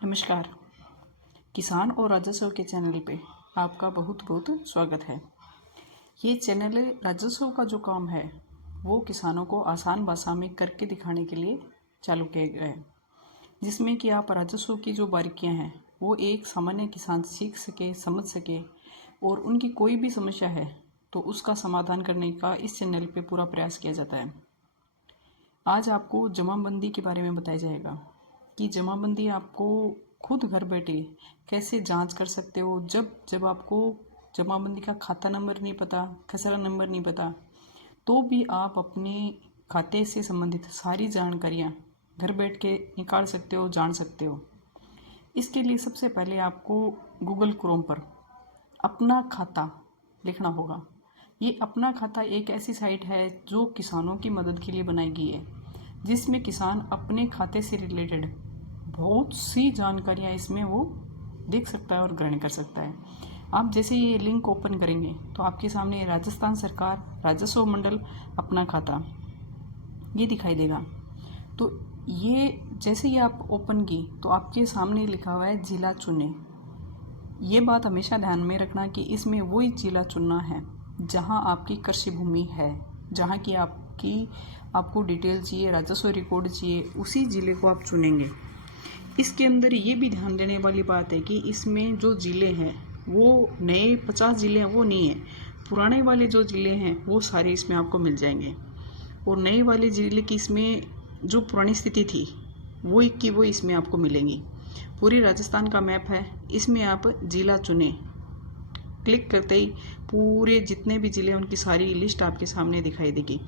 नमस्कार। किसान और राजस्व के चैनल पे आपका बहुत बहुत स्वागत है। ये चैनल राजस्व का जो काम है वो किसानों को आसान भाषा में करके दिखाने के लिए चालू किया गया है, जिसमें कि आप राजस्व की जो बारीकियां हैं वो एक सामान्य किसान सीख सके, समझ सके और उनकी कोई भी समस्या है तो उसका समाधान करने का इस चैनल पे पूरा प्रयास किया जाता है। आज आपको जमाबंदी के बारे में बताया जाएगा कि जमाबंदी आपको खुद घर बैठे कैसे जांच कर सकते हो। जब आपको जमाबंदी का खाता नंबर नहीं पता, खसरा नंबर नहीं पता, तो भी आप अपने खाते से संबंधित सारी जानकारियां घर बैठ के निकाल सकते हो, जान सकते हो। इसके लिए सबसे पहले आपको गूगल क्रोम पर अपना खाता लिखना होगा। ये अपना खाता एक ऐसी साइट है जो किसानों की मदद के लिए बनाई गई है, जिसमें किसान अपने खाते से रिलेटेड बहुत सी जानकारियां इसमें वो देख सकता है और ग्रहण कर सकता है। आप जैसे ये लिंक ओपन करेंगे तो आपके सामने राजस्थान सरकार राजस्व मंडल अपना खाता ये दिखाई देगा। तो ये जैसे ही आप ओपन की तो आपके सामने लिखा हुआ है जिला चुने। ये बात हमेशा ध्यान में रखना कि इसमें वही जिला चुनना है जहां आपकी कृषि भूमि है, जहां की आपको डिटेल चाहिए, राजस्व रिकॉर्ड चाहिए, उसी ज़िले को आप चुनेंगे। इसके अंदर ये भी ध्यान देने वाली बात है कि इसमें जो ज़िले हैं वो नए 50 ज़िले हैं वो नहीं है, पुराने वाले जो ज़िले हैं वो सारे इसमें आपको मिल जाएंगे और नए वाले ज़िले की इसमें जो पुरानी स्थिति थी वो एक की वो इसमें आपको मिलेंगी। पूरी राजस्थान का मैप है, इसमें आप ज़िला चुने क्लिक करते ही पूरे जितने भी ज़िले उनकी सारी लिस्ट आपके सामने दिखाई देगी।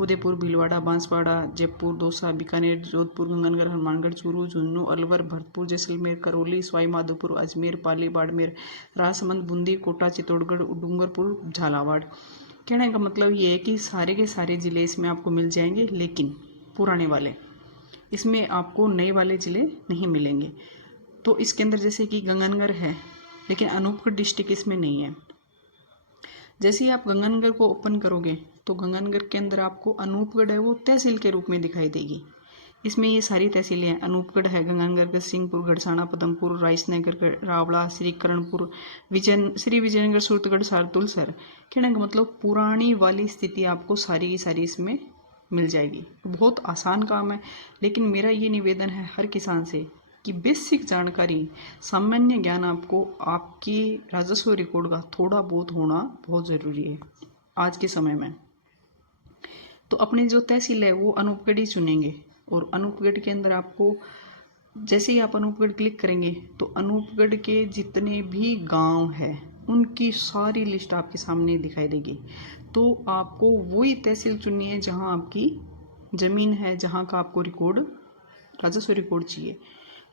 उदयपुर, भीलवाड़ा, बांसवाड़ा, जयपुर, दौसा, बीकानेर, जोधपुर, गंगानगर, हनुमानगढ़, चूरू, झुंझुनू, अलवर, भरतपुर, जैसलमेर, करौली, सवाई माधोपुर, अजमेर, पाली, बाड़मेर, राजसमंद, बूंदी, कोटा, चित्तौड़गढ़, डूंगरपुर, झालावाड़। कहने का मतलब ये है कि सारे के सारे ज़िले इसमें आपको मिल जाएंगे, लेकिन पुराने वाले इसमें आपको नए वाले ज़िले नहीं मिलेंगे। तो इसके अंदर जैसे कि गंगानगर है, लेकिन अनूपगढ़ डिस्ट्रिक्ट इसमें नहीं है। जैसे ही आप गंगानगर को ओपन करोगे तो गंगानगर के अंदर आपको अनूपगढ़ है वो तहसील के रूप में दिखाई देगी। इसमें ये सारी तहसीलें हैं। अनूपगढ़ है, गंगानगर, सिंहपुर, गढ़साना, पदमपुर, राइसनगर, रावड़ा, श्रीकरणपुर, श्री विजयनगर, सूरतगढ़, सारतुलसर। कहने का मतलब पुरानी वाली स्थिति आपको सारी की सारी इसमें मिल जाएगी। बहुत आसान काम है, लेकिन मेरा ये निवेदन है हर किसान से कि बेसिक जानकारी, सामान्य ज्ञान आपको आपकी राजस्व रिकॉर्ड का थोड़ा बहुत होना बहुत ज़रूरी है आज के समय में। तो अपने जो तहसील है वो अनूपगढ़ ही चुनेंगे और अनूपगढ़ के अंदर आपको जैसे ही आप अनूपगढ़ क्लिक करेंगे तो अनूपगढ़ के जितने भी गांव हैं उनकी सारी लिस्ट आपके सामने दिखाई देगी। तो आपको वही तहसील चुननी है जहां आपकी ज़मीन है, जहां का आपको रिकॉर्ड, राजस्व रिकॉर्ड चाहिए।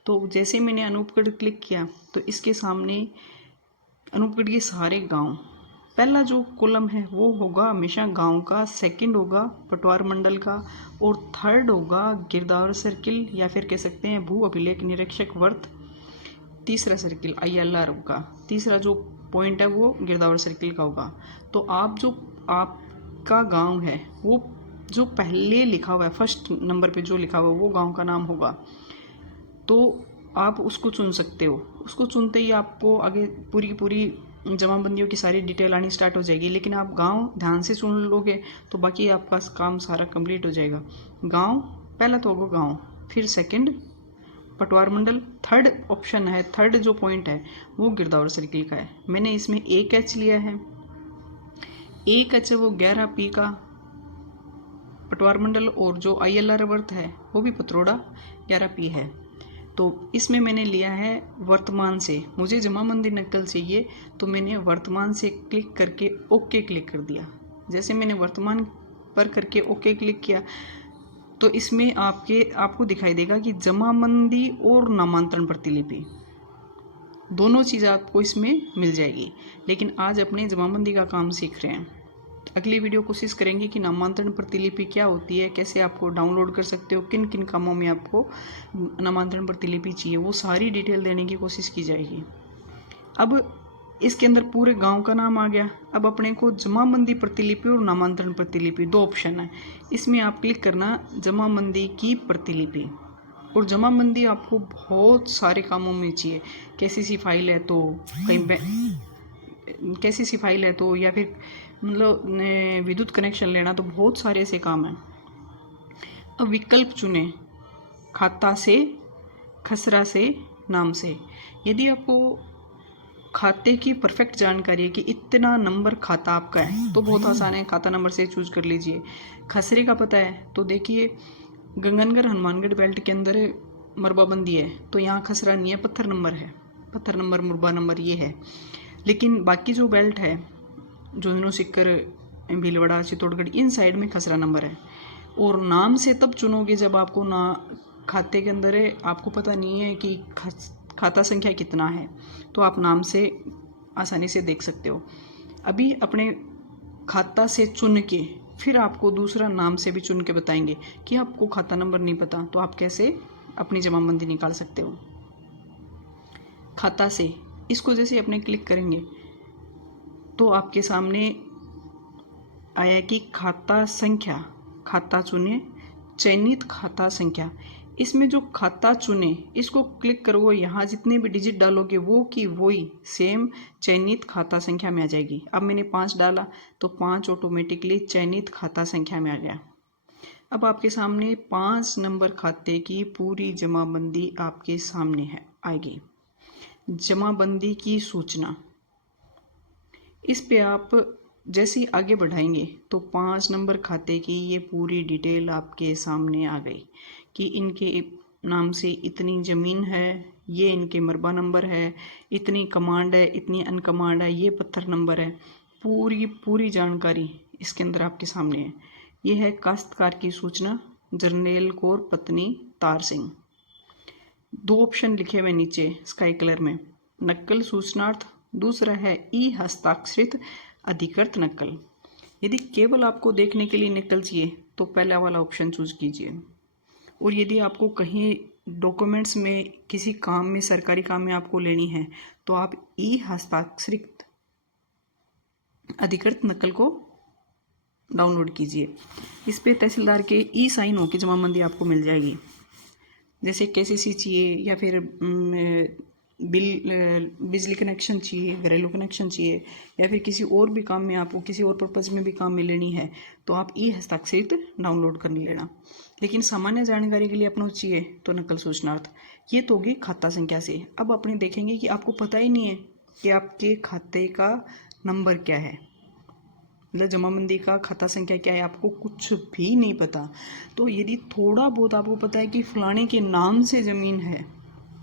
तो जैसे मैंने अनूपगढ़ क्लिक किया तो इसके सामने अनूपगढ़ के सारे गांव, पहला जो कॉलम है वो होगा हमेशा गांव का, सेकंड होगा पटवार मंडल का और थर्ड होगा गिरदावर सर्किल या फिर कह सकते हैं भू अभिलेख निरीक्षक वर्त, तीसरा सर्किल ILR होगा, तीसरा जो पॉइंट है वो गिरदावर सर्किल का होगा। तो आपका गांव है वो जो पहले लिखा हुआ है, फर्स्ट नंबर पे जो लिखा हुआ है वो गांव का नाम होगा, तो आप उसको चुन सकते हो। उसको चुनते ही आपको आगे पूरी की पूरी जमाबंदियों की सारी डिटेल आनी स्टार्ट हो जाएगी। लेकिन आप गांव ध्यान से चुन लोगे तो बाकी आपका काम सारा कंप्लीट हो जाएगा। गांव पहला तो होगा गांव, फिर सेकंड पटवार मंडल, थर्ड ऑप्शन है, थर्ड जो पॉइंट है वो गिरदावर सर्किल का है। मैंने इसमें 1H लिया है। 1H है वो 11P का पटवार मंडल और जो ILR वर्त है वो भी पतरोड़ा 11P है। तो इसमें मैंने लिया है वर्तमान से, मुझे जमाबंदी नकल चाहिए तो मैंने वर्तमान से क्लिक करके ओके क्लिक कर दिया। जैसे मैंने वर्तमान पर करके ओके क्लिक किया तो इसमें आपको दिखाई देगा कि जमाबंदी और नामांतरण प्रतिलिपि दोनों चीज़ आपको इसमें मिल जाएगी। लेकिन आज अपने जमाबंदी का काम सीख रहे हैं। अगली वीडियो कोशिश करेंगे कि नामांतरण प्रतिलिपि क्या होती है, कैसे आपको डाउनलोड कर सकते हो, किन किन कामों में आपको नामांतरण प्रतिलिपि चाहिए, वो सारी डिटेल देने की कोशिश की जाएगी। अब इसके अंदर पूरे गांव का नाम आ गया। अब अपने को जमाबंदी प्रतिलिपि और नामांतरण प्रतिलिपि दो ऑप्शन है, इसमें आप क्लिक करना जमाबंदी की प्रतिलिपि और जमाबंदी आपको बहुत सारे कामों में चाहिए। केसीसी फाइल है तो केसीसी फाइल है तो, या फिर मतलब विद्युत कनेक्शन लेना, तो बहुत सारे ऐसे काम हैं। अब विकल्प चुनें, खाता से, खसरा से, नाम से। यदि आपको खाते की परफेक्ट जानकारी है कि इतना नंबर खाता आपका है तो बहुत आसान है, खाता नंबर से चूज कर लीजिए। खसरे का पता है तो देखिए गंगनगढ़ हनुमानगढ़ बेल्ट के अंदर मरबाबंदी है तो यहाँ खसरा नहीं है, पत्थर नंबर है, पत्थर नंबर मुरबा नंबर ये है। लेकिन बाकी जो बेल्ट है झुंझुनू सिक्कर भीलवाड़ा चित्तौड़गढ़ इन साइड में खसरा नंबर है। और नाम से तब चुनोगे जब आपको ना खाते के अंदर है, आपको पता नहीं है कि खाता संख्या कितना है, तो आप नाम से आसानी से देख सकते हो। अभी अपने खाता से चुन के फिर आपको दूसरा नाम से भी चुन के बताएंगे कि आपको खाता नंबर नहीं पता तो आप कैसे अपनी जमाबंदी निकाल सकते हो। खाता से इसको जैसे अपने क्लिक करेंगे तो आपके सामने आया कि खाता संख्या, खाता चुने, चयनित खाता संख्या। इसमें जो खाता चुने इसको क्लिक करोगे, यहाँ जितने भी डिजिट डालोगे वो की वही सेम चयनित खाता संख्या में आ जाएगी। अब मैंने 5 डाला तो 5 ऑटोमेटिकली चयनित खाता संख्या में आ गया। अब आपके सामने 5 नंबर खाते की पूरी जमाबंदी आपके सामने है आएगी। जमाबंदी की सूचना, इस पे आप जैसे ही आगे बढ़ाएंगे तो 5 नंबर खाते की ये पूरी डिटेल आपके सामने आ गई कि इनके नाम से इतनी ज़मीन है, ये इनके मरबा नंबर है, इतनी कमांड है, इतनी अनकमांड है, ये पत्थर नंबर है। पूरी जानकारी इसके अंदर आपके सामने है। ये है काश्तकार की सूचना, जरनैल कौर पत्नी तार सिंह। 2 ऑप्शन लिखे हुए नीचे स्काई कलर में, नक्कल सूचनार्थ, दूसरा है ई हस्ताक्षरित अधिकृत नक्कल। यदि केवल आपको देखने के लिए नक्कल चाहिए तो पहला वाला ऑप्शन चूज कीजिए। और यदि आपको कहीं डॉक्यूमेंट्स में किसी काम में, सरकारी काम में आपको लेनी है तो आप ई हस्ताक्षरित अधिकृत नकल को डाउनलोड कीजिए। इस पे तहसीलदार के ई साइन होकर जमाबंदी आपको मिल जाएगी। जैसे केसीसी चाहिए या फिर बिजली कनेक्शन चाहिए, घरेलू कनेक्शन चाहिए, या फिर किसी और भी काम में आपको किसी और पर्पज़ में भी काम में लेनी है तो आप ई हस्ताक्षरित डाउनलोड कर लेना। लेकिन सामान्य जानकारी के लिए अपना चाहिए तो नकल सूचनार्थ। ये तो होगी खाता संख्या से। अब अपने देखेंगे कि आपको पता ही नहीं है कि आपके खाते का नंबर क्या है, मतलब जमाबंदी का खाता संख्या क्या है, आपको कुछ भी नहीं पता। तो यदि थोड़ा बहुत आपको पता है कि फलाने के नाम से ज़मीन है,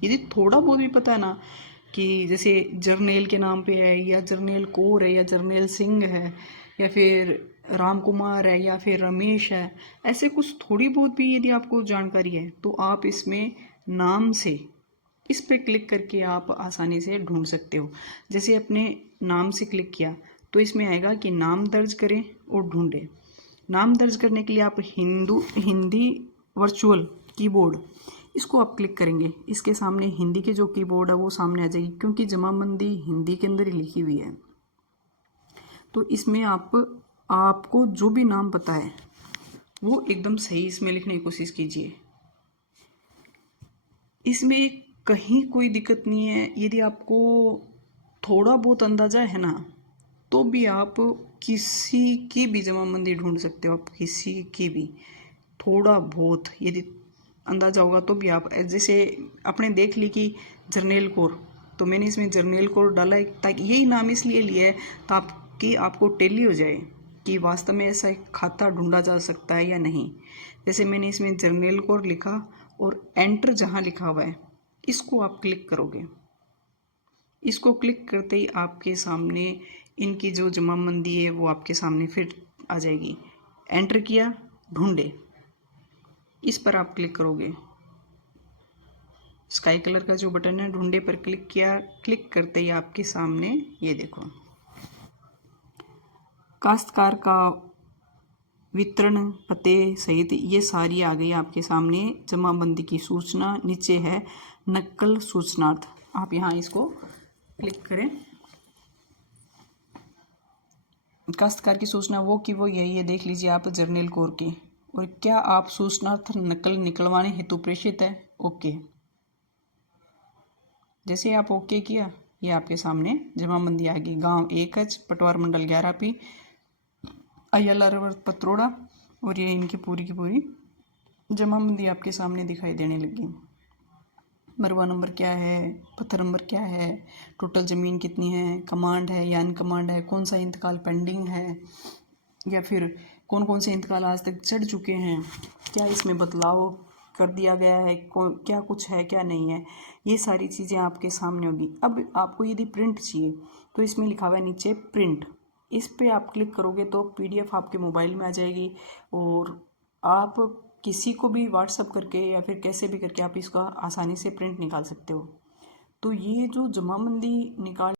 यदि थोड़ा बहुत भी पता है ना कि जैसे जरनैल के नाम पे है, या जरनैल कौर है, या जरनैल सिंह है, या फिर राम कुमार है, या फिर रमेश है, ऐसे कुछ थोड़ी बहुत भी यदि आपको जानकारी है तो आप इसमें नाम से इस पे क्लिक करके आप आसानी से ढूंढ सकते हो। जैसे अपने नाम से क्लिक किया तो इसमें आएगा कि नाम दर्ज करें और ढूंढें। नाम दर्ज करने के लिए आप हिंदी वर्चुअल कीबोर्ड इसको आप क्लिक करेंगे, इसके सामने हिंदी के जो कीबोर्ड है वो सामने आ जाएगी, क्योंकि जमाबंदी हिंदी के अंदर ही लिखी हुई है। तो इसमें आपको जो भी नाम पता है वो एकदम सही इसमें लिखने की कोशिश कीजिए। इसमें कहीं कोई दिक्कत नहीं है। यदि आपको थोड़ा बहुत अंदाज़ा है ना तो भी आप किसी की भी जमाबंदी ढूंढ सकते हो। आप किसी की भी थोड़ा बहुत यदि अंदाज़ा होगा तो भी आप, जैसे आपने देख ली कि जरनैल कौर, तो मैंने इसमें जरनैल कौर डाला है ताकि यही नाम इसलिए लिया है ताकि आपको टेली हो जाए कि वास्तव में ऐसा एक खाता ढूंढा जा सकता है या नहीं। जैसे मैंने इसमें जरनैल कौर लिखा और एंटर जहाँ लिखा हुआ है इसको आप क्लिक करोगे। इसको क्लिक करते ही आपके सामने इनकी जो जमाबंदी है वो आपके सामने फिर आ जाएगी। एंटर किया, ढूंढे, इस पर आप क्लिक करोगे। स्काई कलर का जो बटन है ढूंढे पर क्लिक किया, क्लिक करते ही आपके सामने ये देखो काश्तकार का वितरण पते सहित ये सारी आ गई आपके सामने जमाबंदी की सूचना। नीचे है नक्कल सूचनार्थ, आप यहाँ इसको क्लिक करें। काश्तकार की सूचना वो की वो यही है, देख लीजिए आप जरनैल कौर की। और क्या आप सूचनार्थ नकल निकलवाने हेतु प्रेषित है? ओके। जैसे आप ओके किया, ये आपके सामने जमाबंदी आ गई। गांव 1H, पटवार मंडल 11P, ILR पत्रोड़ा, और ये इनकी पूरी की पूरी जमाबंदी आपके सामने दिखाई देने लगी। मरवा नंबर क्या है, पत्थर नंबर क्या है, टोटल ज़मीन कितनी है, कमांड है या अनकमांड है, कौन सा इंतकाल पेंडिंग है, या फिर कौन कौन से इंतकाल आज तक चढ़ चुके हैं, क्या इसमें बदलाव कर दिया गया है, क्या कुछ है क्या नहीं है, ये सारी चीज़ें आपके सामने होगी। अब आपको यदि प्रिंट चाहिए तो इसमें लिखा हुआ है नीचे प्रिंट, इस पर आप क्लिक करोगे तो PDF आपके मोबाइल में आ जाएगी, और आप किसी को भी व्हाट्सअप करके या फिर कैसे भी करके आप इसका आसानी से प्रिंट निकाल सकते हो। तो ये जो जमाबंदी निकाल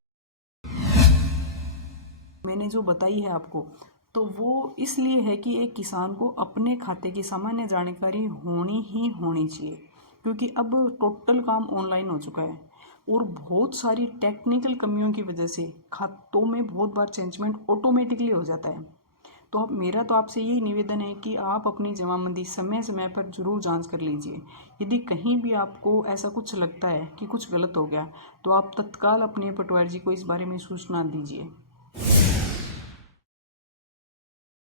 मैंने जो बताई है आपको, तो वो इसलिए है कि एक किसान को अपने खाते की सामान्य जानकारी होनी ही होनी चाहिए, क्योंकि अब टोटल काम ऑनलाइन हो चुका है और बहुत सारी टेक्निकल कमियों की वजह से खातों में बहुत बार चेंजमेंट ऑटोमेटिकली हो जाता है। तो अब मेरा तो आपसे यही निवेदन है कि आप अपनी जमाबंदी समय समय पर ज़रूर जांच कर लीजिए। यदि कहीं भी आपको ऐसा कुछ लगता है कि कुछ गलत हो गया, तो आप तत्काल अपने पटवारी जी को इस बारे में सूचना दीजिए।